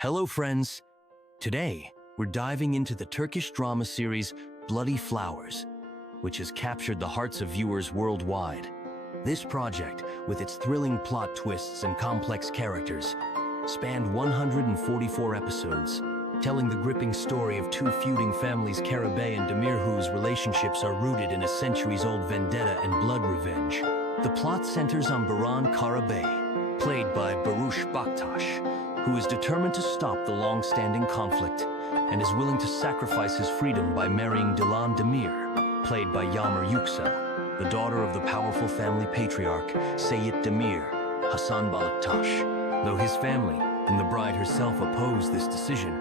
Hello friends! Today, we're diving into the Turkish drama series Bloody Flowers, which has captured the hearts of viewers worldwide. This project, with its thrilling plot twists and complex characters, spanned 144 episodes, telling the gripping story of two feuding families, Karabey and Demir, whose relationships are rooted in a centuries-old vendetta and blood revenge. The plot centers on Baran Karabey, played by Barıs Baktas, who is determined to stop the long-standing conflict and is willing to sacrifice his freedom by marrying Dilan Demir, played by Yagmur Yuksel, the daughter of the powerful family patriarch Seyit Demir, Hasan Baktas. Though his family and the bride herself oppose this decision,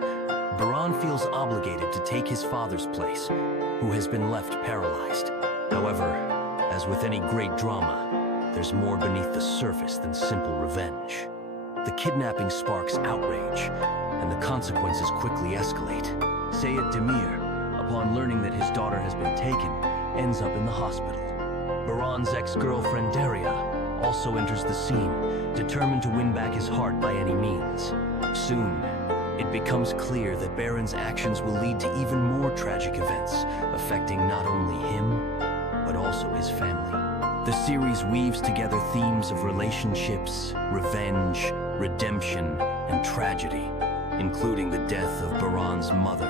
Baran feels obligated to take his father's place, who has been left paralyzed. However, as with any great drama, there's more beneath the surface than simple revenge. The kidnapping sparks outrage, and the consequences quickly escalate. Seyit Demir, upon learning that his daughter has been taken, ends up in the hospital. Baran's ex-girlfriend Daria also enters the scene, determined to win back his heart by any means. Soon, it becomes clear that Baran's actions will lead to even more tragic events, affecting not only him, but also his family. The series weaves together themes of relationships, revenge, redemption, and tragedy, including the death of Baran's mother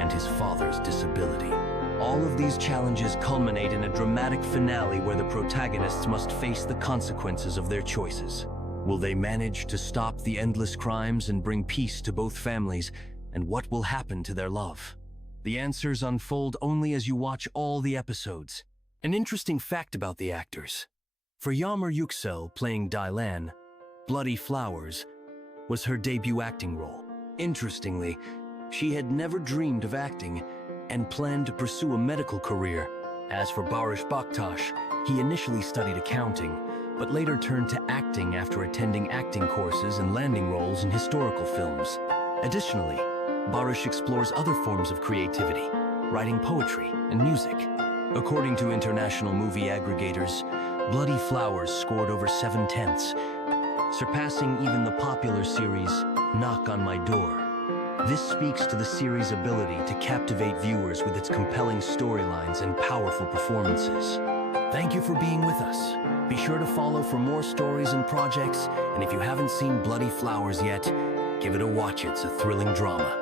and his father's disability. All of these challenges culminate in a dramatic finale where the protagonists must face the consequences of their choices. Will they manage to stop the endless crimes and bring peace to both families, and what will happen to their love? The answers unfold only as you watch all the episodes. An interesting fact about the actors. For Yagmur Yuksel playing Dilan, Bloody Flowers was her debut acting role. Interestingly, she had never dreamed of acting and planned to pursue a medical career. As for Barıs Baktas, he initially studied accounting, but later turned to acting after attending acting courses and landing roles in historical films. Additionally, Barıs explores other forms of creativity, writing poetry and music. According to international movie aggregators, Bloody Flowers scored over 7/10, surpassing even the popular series Knock on My Door. This speaks to the series' ability to captivate viewers with its compelling storylines and powerful performances. Thank you for being with us. Be sure to follow for more stories and projects, and if you haven't seen Bloody Flowers yet, give it a watch. It's a thrilling drama.